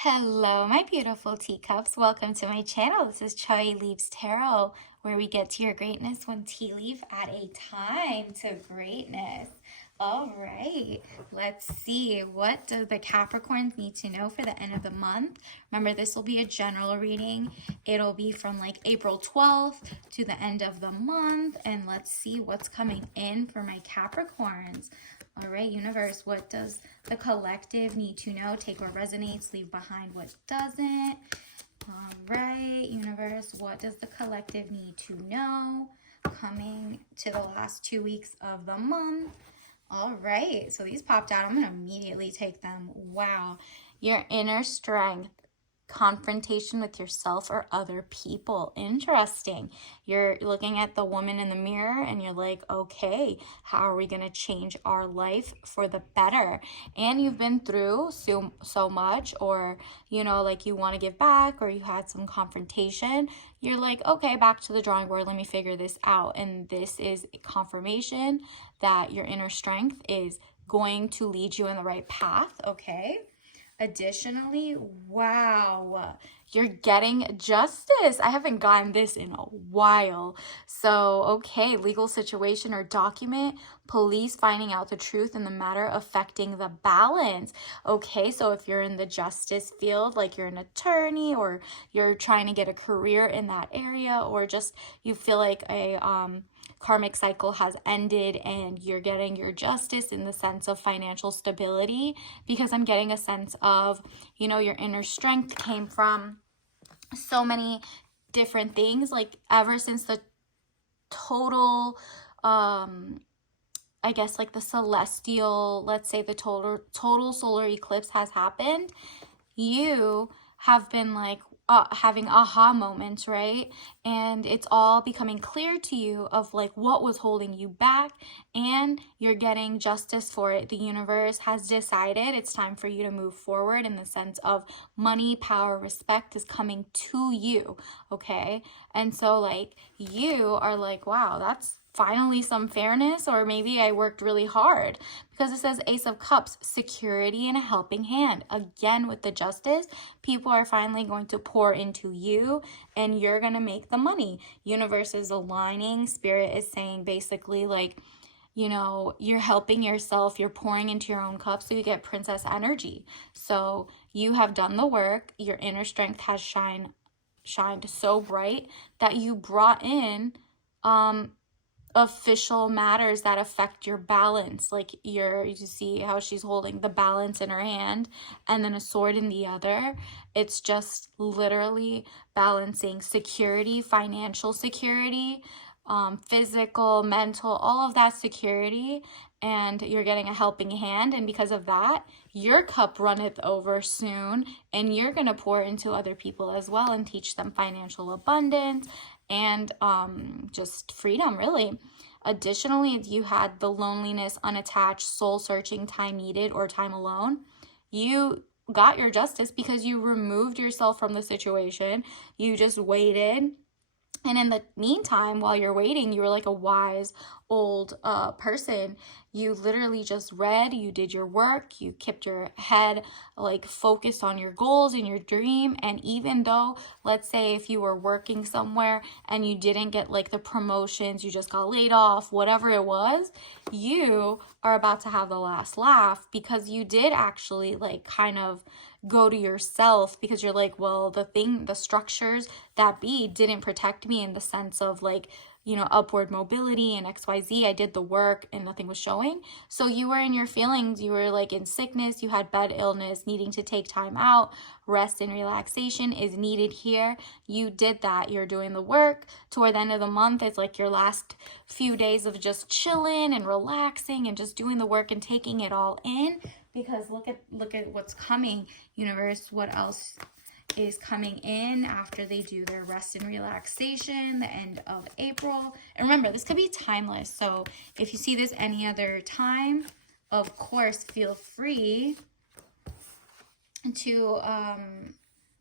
Hello, my beautiful teacups. Welcome to my channel. This is Chai Leaves Tarot, where we get to your greatness one tea leaf at a time to greatness. All right, let's see. What do the Capricorns need to know for the end of the month? Remember, this will be a general reading. It'll be from like April 12th to the end of the month. And let's see what's coming in for my Capricorns. All right, universe, what does the collective need to know? Take what resonates, leave behind what doesn't. All right, universe, what does the collective need to know? Coming to the last 2 weeks of the month. All right, so these popped out. I'm going to immediately take them. Wow, your inner strength. Confrontation with yourself or other people. Interesting. You're looking at the woman in the mirror and you're like, okay, how are we going to change our life for the better? And you've been through so much, or like you want to give back, or you had some confrontation. You're like, okay, back to the drawing board, let me figure this out. And this is confirmation that your inner strength is going to lead you in the right path. Okay. Additionally, wow, you're getting justice. I haven't gotten this in a while. So, okay, legal situation or document, police finding out the truth in the matter affecting the balance. Okay, so if you're in the justice field, like you're an attorney or you're trying to get a career in that area, or just you feel like a karmic cycle has ended and you're getting your justice in the sense of financial stability, because I'm getting a sense of, your inner strength came from so many different things, like ever since the total, I guess like the celestial, let's say the total solar eclipse has happened, you have been like having aha moments, right? And it's all becoming clear to you of like what was holding you back, and you're getting justice for it. The universe has decided it's time for you to move forward in the sense of money, power, respect is coming to you, okay? And so like you are like, wow, that's finally some fairness, or maybe I worked really hard, because it says Ace of Cups, security and a helping hand. Again, with the justice, people are finally going to pour into you and you're going to make the money. Universe is aligning. Spirit is saying basically like, you're helping yourself, you're pouring into your own cup, so you get princess energy. So you have done the work, your inner strength has shined so bright that you brought in official matters that affect your balance. Like you see how she's holding the balance in her hand and then a sword in the other. It's just literally balancing security, financial security, physical, mental, all of that security, and you're getting a helping hand. And because of that, your cup runneth over soon, and you're going to pour into other people as well and teach them financial abundance and just freedom, really. Additionally, if you had the loneliness, unattached, soul-searching, time needed, or time alone, you got your justice because you removed yourself from the situation. You just waited. And in the meantime, while you're waiting, you were like a wise old person. You literally just read, you did your work, you kept your head like focused on your goals and your dream. And even though, let's say if you were working somewhere and you didn't get like the promotions, you just got laid off, whatever it was, you are about to have the last laugh, because you did actually like kind of go to yourself, because you're like, well, the structures that be didn't protect me in the sense of like, upward mobility and XYZ. I did the work and nothing was showing. So you were in your feelings, you were like in sickness, you had bed illness, needing to take time out. Rest and relaxation is needed here. You did that. You're doing the work. Toward the end of the month, it's like your last few days of just chilling and relaxing and just doing the work and taking it all in, because look at what's coming, universe. What else is coming in after they do their rest and relaxation, the end of April? And remember, this could be timeless. So if you see this any other time, of course, feel free to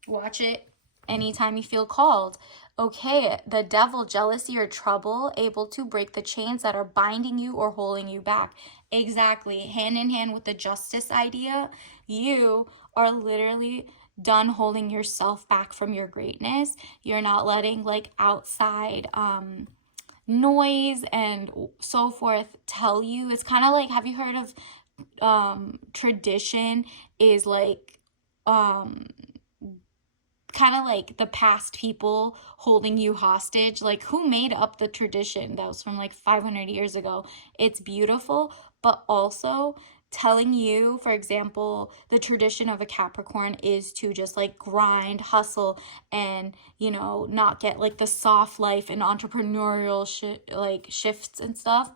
watch it anytime you feel called. Okay, the devil, jealousy or trouble, able to break the chains that are binding you or holding you back. Exactly. Hand in hand with the justice idea, you are literally done holding yourself back from your greatness. You're not letting like outside noise and so forth tell you. It's kind of like, have you heard of tradition is like kind of like the past people holding you hostage? Like, who made up the tradition that was from like 500 years ago? It's beautiful, but also telling you, for example, the tradition of a Capricorn is to just like grind, hustle, and, you know, not get like the soft life and entrepreneurial like shifts and stuff.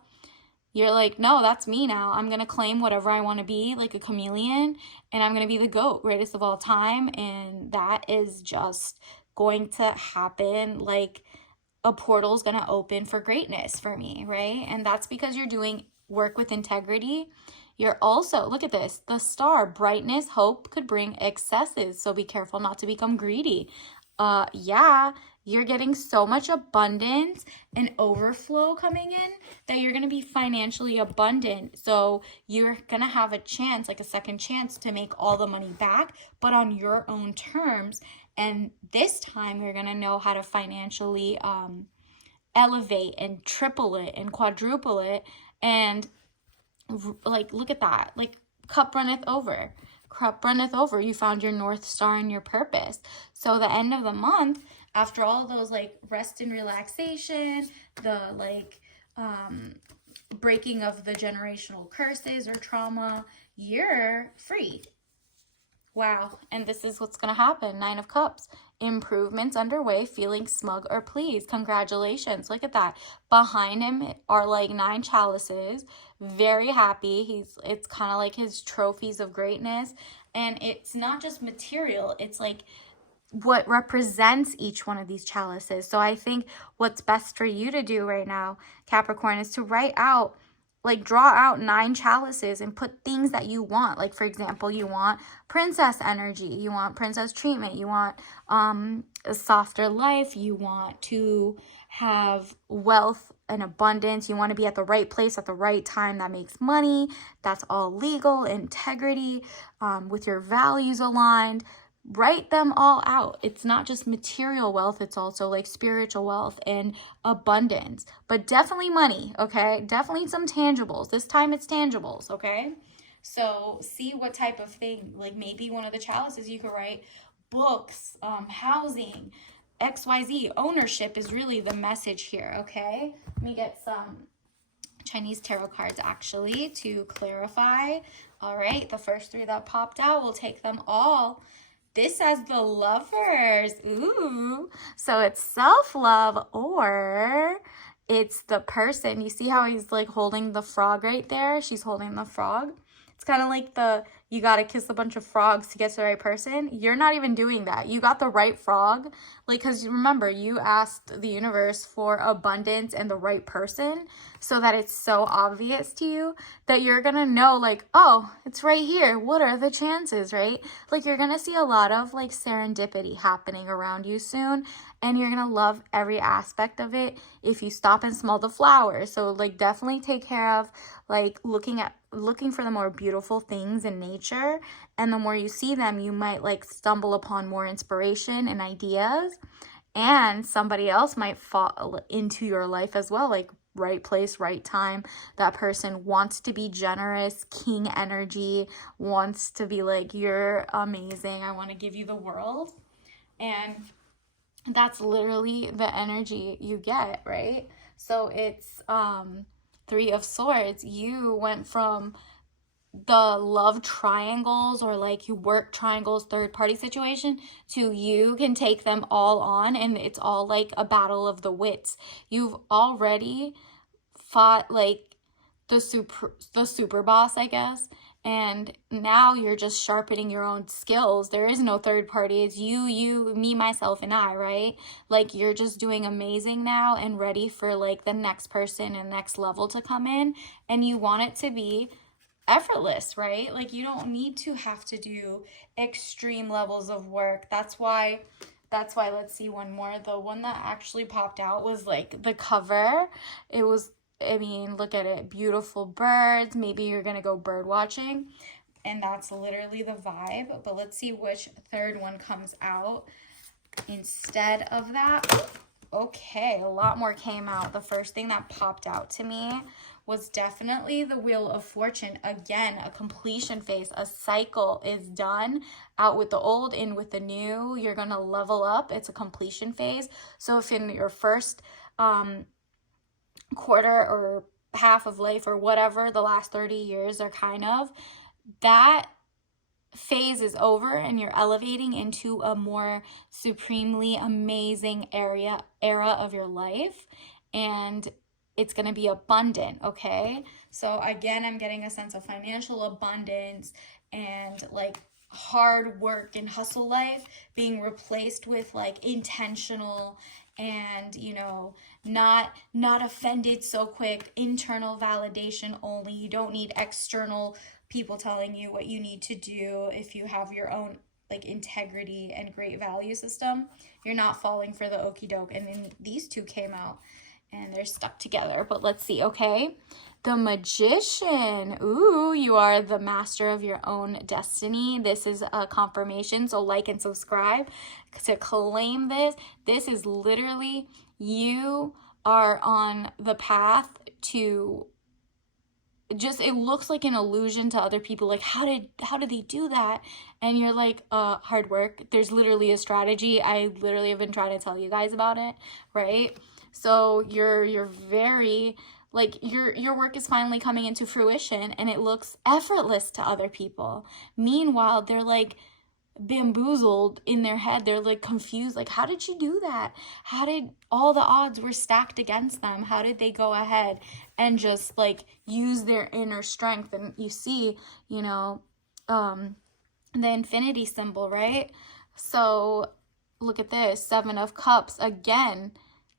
You're like, no, that's me now. I'm going to claim whatever I want to be, like a chameleon, and I'm going to be the GOAT, greatest of all time. And that is just going to happen. Like, a portal's going to open for greatness for me, right? And that's because you're doing work with integrity. You're also, look at this, the star, brightness, hope could bring excesses. So be careful not to become greedy. Yeah, you're getting so much abundance and overflow coming in that you're going to be financially abundant. So you're going to have a chance, like a second chance, to make all the money back, but on your own terms. And this time you're going to know how to financially elevate and triple it and quadruple it. And like, look at that. Like, cup runneth over. Cup runneth over. You found your North Star and your purpose. So the end of the month, after all those like rest and relaxation, the like breaking of the generational curses or trauma, you're free. Wow. And this is what's going to happen. 9 of Cups. Improvements underway, feeling smug or pleased. Congratulations. Look at that. Behind him are like 9 chalices. Very happy. It's kind of like his trophies of greatness. And it's not just material. It's like what represents each one of these chalices. So I think what's best for you to do right now, Capricorn, is to write out, like draw out 9 chalices and put things that you want. Like, for example, you want princess energy, you want princess treatment, you want a softer life, you want to have wealth and abundance, you want to be at the right place at the right time that makes money, that's all legal, integrity, with your values aligned. Write them all out. It's not just material wealth, it's also like spiritual wealth and abundance, but definitely money, okay? Definitely some tangibles. This time it's tangibles, okay? So see what type of thing, like maybe one of the chalices you could write books, housing, XYZ. Ownership is really the message here, okay? Let me get some Chinese tarot cards actually to clarify. All right, the first 3 that popped out, we'll take them all. This says the Lovers. Ooh. So it's self-love, or it's the person. You see how he's like holding the frog right there? She's holding the frog. It's kind of like the, you got to kiss a bunch of frogs to get to the right person. You're not even doing that. You got the right frog. Like, because remember, you asked the universe for abundance and the right person, so that it's so obvious to you that you're going to know, like, oh, it's right here. What are the chances, right? Like, you're going to see a lot of like serendipity happening around you soon, and you're going to love every aspect of it if you stop and smell the flowers. So like, definitely take care of like looking for the more beautiful things in nature, and the more you see them, you might like stumble upon more inspiration and ideas, and somebody else might fall into your life as well, like right place, right time. That person wants to be generous, king energy, wants to be like, you're amazing, I want to give you the world. And that's literally the energy you get, right? So it's 3 of Swords. You went from the love triangles, or like you work triangles, third party situation, to you can take them all on, and it's all like a battle of the wits. You've already fought like the super boss, I guess, and now you're just sharpening your own skills. There is no third party. It's you, me, myself, and I, right? Like, you're just doing amazing now and ready for like the next person and next level to come in, and you want it to be effortless, right? Like, you don't need to have to do extreme levels of work. That's why, let's see one more. The one that actually popped out was like the cover. It was, I mean, look at it. Beautiful birds. Maybe you're going to go bird watching. And that's literally the vibe. But let's see which third one comes out instead of that. Okay, a lot more came out. The first thing that popped out to me was definitely the Wheel of Fortune. Again, a completion phase. A cycle is done. Out with the old, in with the new. You're going to level up. It's a completion phase. So if in your first quarter or half of life or whatever, the last 30 years are kind of, that phase is over and you're elevating into a more supremely amazing era of your life, and it's going to be abundant. Okay, so again, I'm getting a sense of financial abundance and like hard work and hustle life being replaced with like intentional and, you know, not offended so quick, internal validation only. You don't need external people telling you what you need to do. If you have your own like integrity and great value system, you're not falling for the okie doke. And then these two came out and they're stuck together. But let's see. Okay, the Magician. Ooh, you are the master of your own destiny. This is a confirmation, so like and subscribe to claim this. This is literally, you are on the path to just, it looks like an illusion to other people, like how did they do that? And you're like, hard work. There's literally a strategy. I literally have been trying to tell you guys about it, right? So you're very like, your work is finally coming into fruition and it looks effortless to other people. Meanwhile, they're like bamboozled in their head. They're like confused, like, how did you do that? How did all the odds were stacked against them? How did they go ahead and just like use their inner strength? And you see, you know, the infinity symbol, right? So look at this, 7 of Cups again.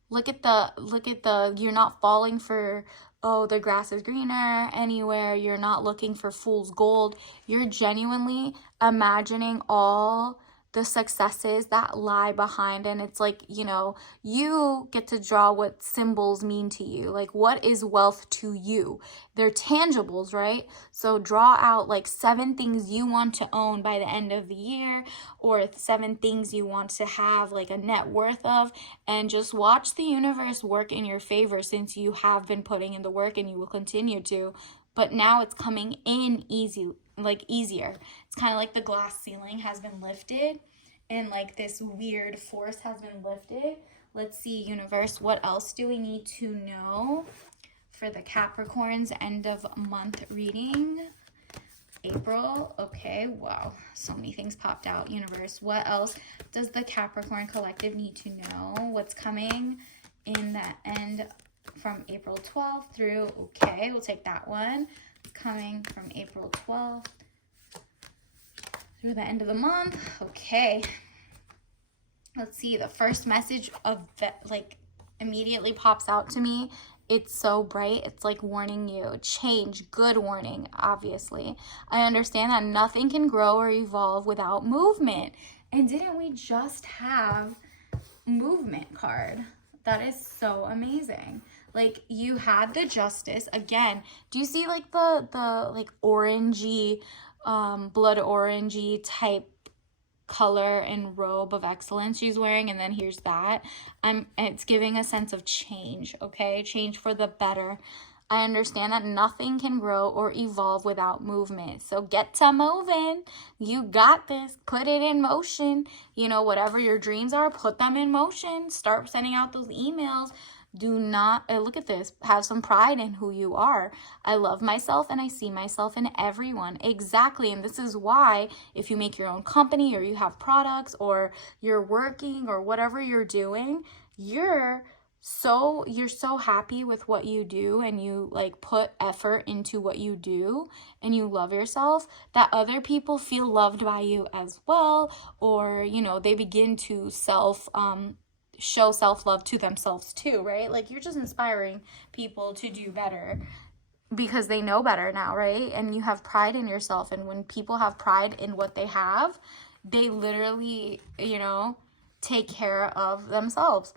Look at the, you're not falling for, oh, the grass is greener anywhere. You're not looking for fool's gold. You're genuinely imagining all the successes that lie behind. And it's like, you know, you get to draw what symbols mean to you. Like, what is wealth to you? They're tangibles, right? So draw out like 7 things you want to own by the end of the year, or 7 things you want to have like a net worth of, and just watch the universe work in your favor, since you have been putting in the work and you will continue to. But now it's coming in easier. It's kind of like the glass ceiling has been lifted and like this weird force has been lifted. Let's see, universe, what else do we need to know for the Capricorn's end of month reading? April. Okay, wow, so many things popped out. Universe, what else does the Capricorn collective need to know? What's coming in the end from April 12th through, okay, we'll take that one. Coming from April 12th through the end of the month. Okay, let's see. The first message of that like immediately pops out to me. It's so bright. It's like warning you. Change. Good warning, obviously. I understand that nothing can grow or evolve without movement. And didn't we just have movement card? That is so amazing. Like, you had the Justice. Again, do you see like the like orangey, blood orangey type color and robe of excellence she's wearing? And then here's that. It's giving a sense of change, okay? Change for the better. I understand that nothing can grow or evolve without movement. So get to moving. You got this. Put it in motion. You know, whatever your dreams are, put them in motion. Start sending out those emails. Do not, look at this, have some pride in who you are. I love myself and I see myself in everyone. Exactly. And this is why if you make your own company or you have products or you're working or whatever you're doing, you're so happy with what you do and you like put effort into what you do and you love yourself, that other people feel loved by you as well. Or, you know, they begin to show self-love to themselves too, right? Like, you're just inspiring people to do better because they know better now, right? And you have pride in yourself. And when people have pride in what they have, they literally, you know, take care of themselves.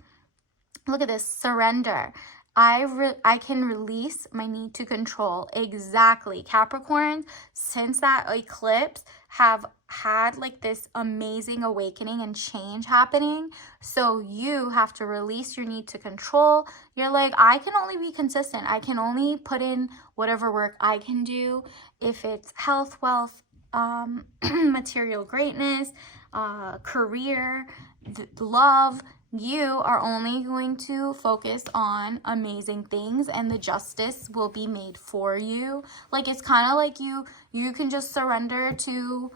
Look at this, surrender. I can release my need to control. Exactly. Capricorns, since that eclipse, have had like this amazing awakening and change happening. So you have to release your need to control. You're like, I can only be consistent. I can only put in whatever work I can do. If it's health, wealth, material greatness, career, love, you are only going to focus on amazing things and the justice will be made for you. Like, it's kind of like you can just surrender to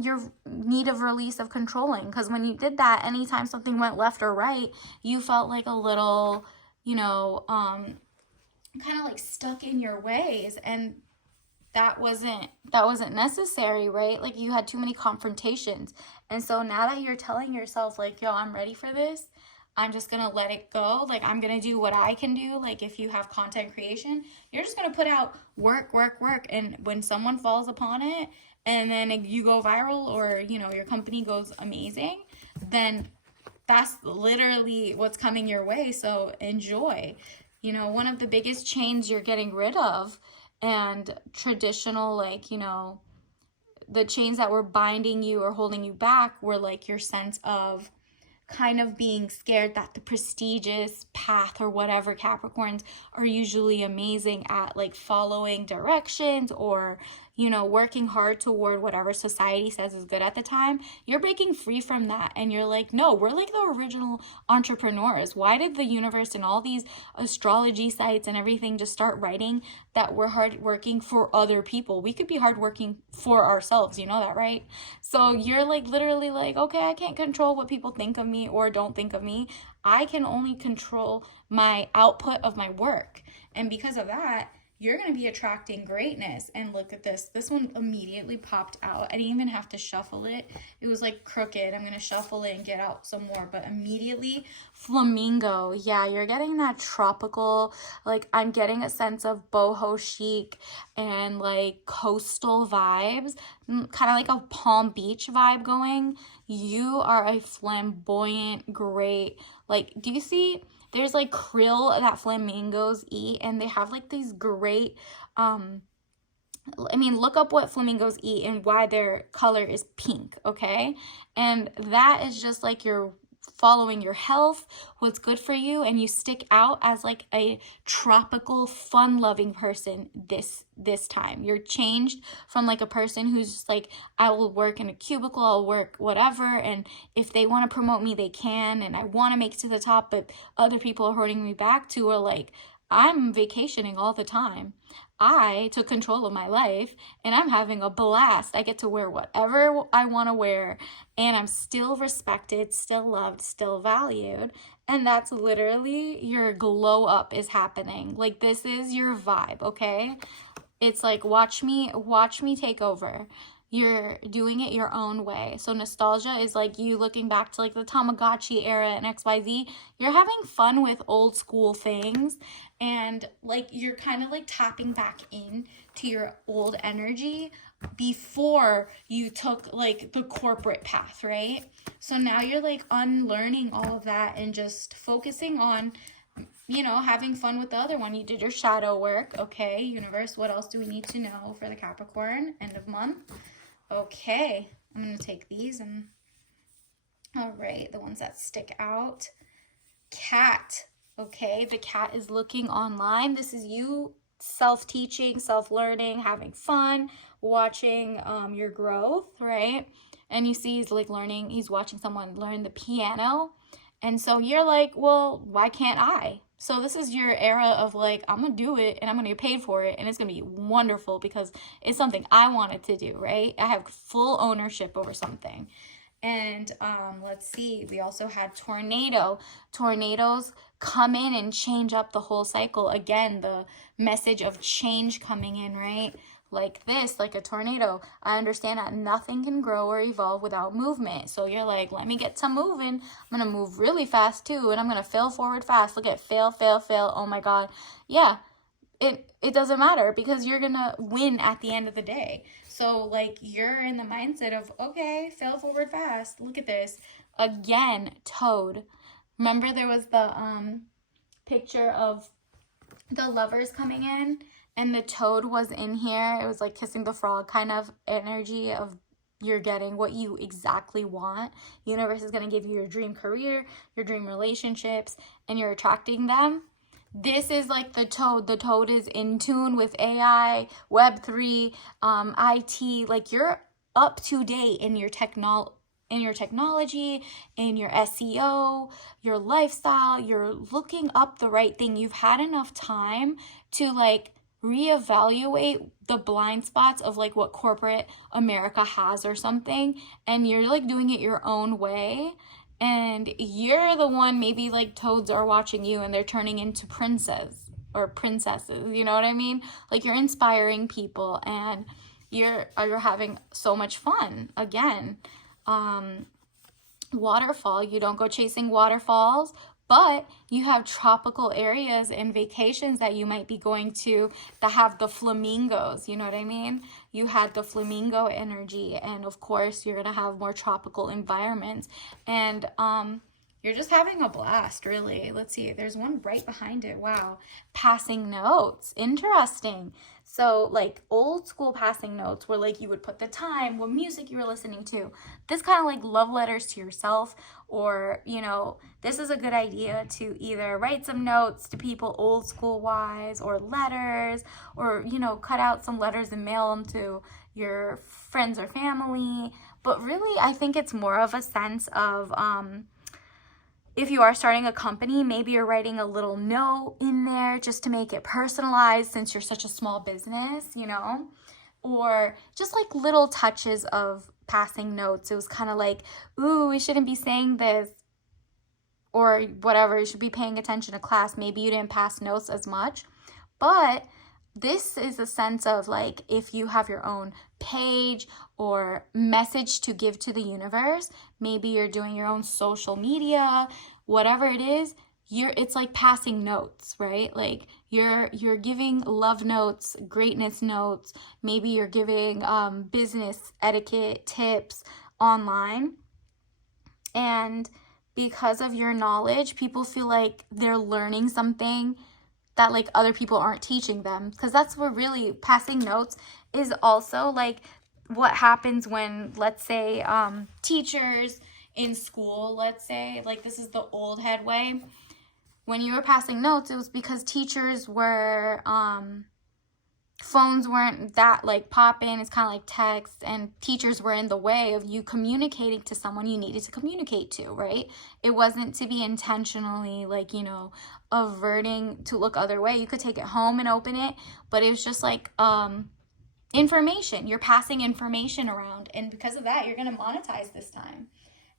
your need of release of controlling, because when you did that, anytime something went left or right, you felt like a little, kind of like stuck in your ways, and that wasn't necessary, right? Like, you had too many confrontations. And so now that you're telling yourself, like, yo, I'm ready for this, I'm just gonna let it go. Like, I'm gonna do what I can do. Like, if you have content creation, you're just gonna put out work, work, work, and when someone falls upon it and then you go viral, or your company goes amazing, then that's literally what's coming your way. So enjoy. One of the biggest chains you're getting rid of, and traditional, like, the chains that were binding you or holding you back, were like your sense of kind of being scared that the prestigious path or whatever. Capricorns are usually amazing at like following directions, or working hard toward whatever society says is good at the time. You're breaking free from that, and you're like, no, we're like the original entrepreneurs. Why did the universe and all these astrology sites and everything just start writing that we're hardworking for other people? We could be hardworking for ourselves, you know that, right? So you're like literally like, okay, I can't control what people think of me or don't think of me. I can only control my output of my work. And because of that, you're going to be attracting greatness. And look at this. This one immediately popped out. I didn't even have to shuffle it. It was like crooked. I'm going to shuffle it and get out some more. But immediately, flamingo. Yeah, you're getting that tropical, like, I'm getting a sense of boho chic and like coastal vibes, kind of like a Palm Beach vibe going. You are a flamboyant, great, like, do you see? There's like krill that flamingos eat, and they have like these great, look up what flamingos eat and why their color is pink, okay? And that is just like you're following your health, what's good for you, and you stick out as like a tropical, fun-loving person this time. You're changed from like a person who's just like, I will work in a cubicle, I'll work whatever, and if they want to promote me, they can, and I want to make it to the top, but other people are holding me back, to are like, I'm vacationing all the time. I took control of my life and I'm having a blast. I get to wear whatever I want to wear, and I'm still respected, still loved, still valued. And that's literally your glow up is happening. Like, this is your vibe, okay? It's like, watch me take over. You're doing it your own way. So nostalgia is like you looking back to like the Tamagotchi era and XYZ. You're having fun with old school things, and like you're kind of like tapping back in to your old energy before you took like the corporate path, right? So now you're like unlearning all of that and just focusing on having fun with the other one. You did your shadow work. Okay, universe, what else do we need to know for the Capricorn end of month? Okay, I'm going to take these and, all right, the ones that stick out. Cat. Okay, the cat is looking online. This is you self-teaching, self-learning, having fun, watching your growth, right? And you see he's like learning, he's watching someone learn the piano. And so you're like, well, why can't I? So this is your era of like, I'm going to do it and I'm going to get paid for it. And it's going to be wonderful because it's something I wanted to do, right? I have full ownership over something. And let's see, we also had tornado. Tornadoes come in and change up the whole cycle. Again, the message of change coming in, right? Like this, like a tornado. I understand that nothing can grow or evolve without movement. So you're like, let me get to moving. I'm going to move really fast too, and I'm going to fail forward fast. Look at fail, fail, fail. Oh my God. Yeah, it doesn't matter because you're going to win at the end of the day. So like you're in the mindset of, okay, fail forward fast. Look at this. Again, toad. Remember there was the picture of the lovers coming in, and the toad was in here. It was like kissing the frog kind of energy of you're getting what you exactly want. Universe is going to give you your dream career, your dream relationships, and you're attracting them. This is like the toad. The toad is in tune with AI, Web3, IT. Like you're up to date in your technology, in your SEO, your lifestyle. You're looking up the right thing. You've had enough time to like reevaluate the blind spots of like what corporate America has or something, and you're like doing it your own way. And you're the one, maybe like toads are watching you and they're turning into princesses, you know what I mean? Like you're inspiring people and you're having so much fun. Again, waterfall, you don't go chasing waterfalls, but you have tropical areas and vacations that you might be going to that have the flamingos, you know what I mean? You had the flamingo energy, and of course you're gonna have more tropical environments, and you're just having a blast, really. Let's see, there's one right behind it. Wow. Passing notes. Interesting. So like old school passing notes where like you would put the time, what music you were listening to. This kind of like love letters to yourself, or, you know, this is a good idea to either write some notes to people old school wise, or letters, or, you know, cut out some letters and mail them to your friends or family. But really, I think it's more of a sense of, if you are starting a company, maybe you're writing a little note in there just to make it personalized since you're such a small business, you know, or just like little touches of passing notes. It was kind of like, ooh, we shouldn't be saying this, or whatever, you should be paying attention to class. Maybe you didn't pass notes as much, but this is a sense of like, if you have your own page or message to give to the universe, maybe you're doing your own social media, whatever it is, it's like passing notes, right? Like you're giving love notes, greatness notes. Maybe you're giving business etiquette tips online. And because of your knowledge, people feel like they're learning something that like other people aren't teaching them, because that's where really passing notes is also like what happens when, let's say, teachers in school, let's say, like this is the old head way. When you were passing notes, it was because teachers were, phones weren't that like pop-in, it's kind of like text, and teachers were in the way of you communicating to someone you needed to communicate to, right? It wasn't to be intentionally like, you know, averting to look other way. You could take it home and open it, but it was just like information. You're passing information around, and because of that, you're going to monetize this time.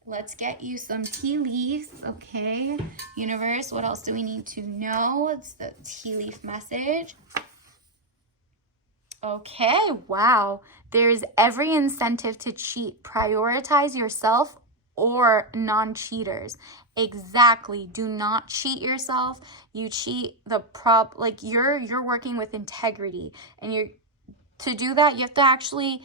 Let's get you some tea leaves, okay? Universe, what else do we need to know? It's the tea leaf message. Okay, wow. There's every incentive to cheat. Prioritize yourself or non-cheaters. Exactly. Do not cheat yourself. You cheat like you're working with integrity, and to do that, you have to actually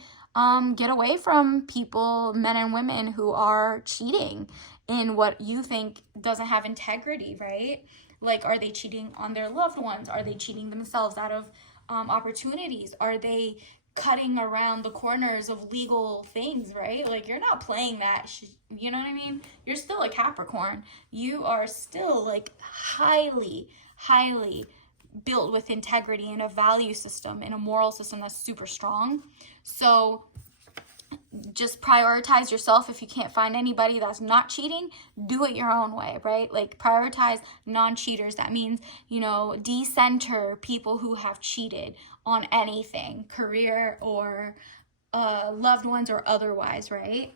get away from people, men and women, who are cheating in what you think doesn't have integrity, right? Like, are they cheating on their loved ones? Are they cheating themselves out of opportunities? Are they cutting around the corners of legal things, right? Like, you're not playing that, you know what I mean? You're still a Capricorn. You are still like highly built with integrity and a value system and a moral system that's super strong. So just prioritize yourself. If you can't find anybody that's not cheating, do it your own way, right? Like, prioritize non-cheaters. That means, you know, decenter people who have cheated on anything, career or loved ones or otherwise, right?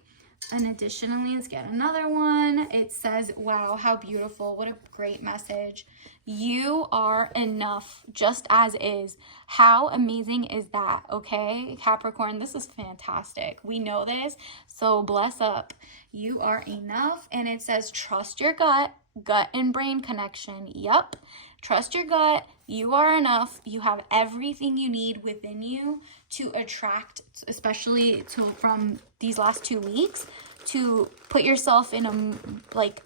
And additionally, let's get another one. It says, wow, how beautiful. What a great message. You are enough just as is. How amazing is that? Okay, Capricorn, this is fantastic. We know this, so bless up. You are enough. And it says, trust your gut and brain connection. Yup. Trust your gut. You are enough. You have everything you need within you to attract, especially from these last 2 weeks, to put yourself in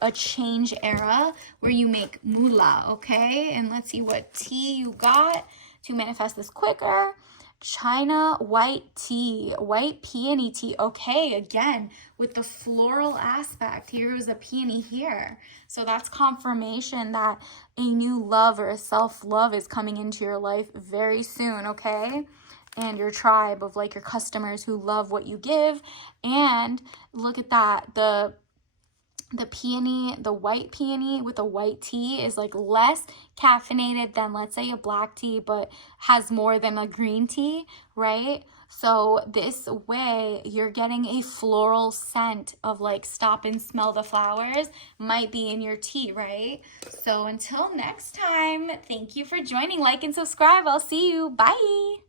a change era where you make moolah, okay? And let's see what tea you got to manifest this quicker. China white tea, white peony tea. Okay, again, with the floral aspect, here is a peony here. So that's confirmation that a new love or a self-love is coming into your life very soon, okay? And your tribe of like your customers who love what you give. And look at that, the peony, the white peony with a white tea is like less caffeinated than, let's say, a black tea, but has more than a green tea, right? So this way you're getting a floral scent of like stop and smell the flowers might be in your tea, right? So until next time, thank you for joining. Like and subscribe. I'll see you. Bye.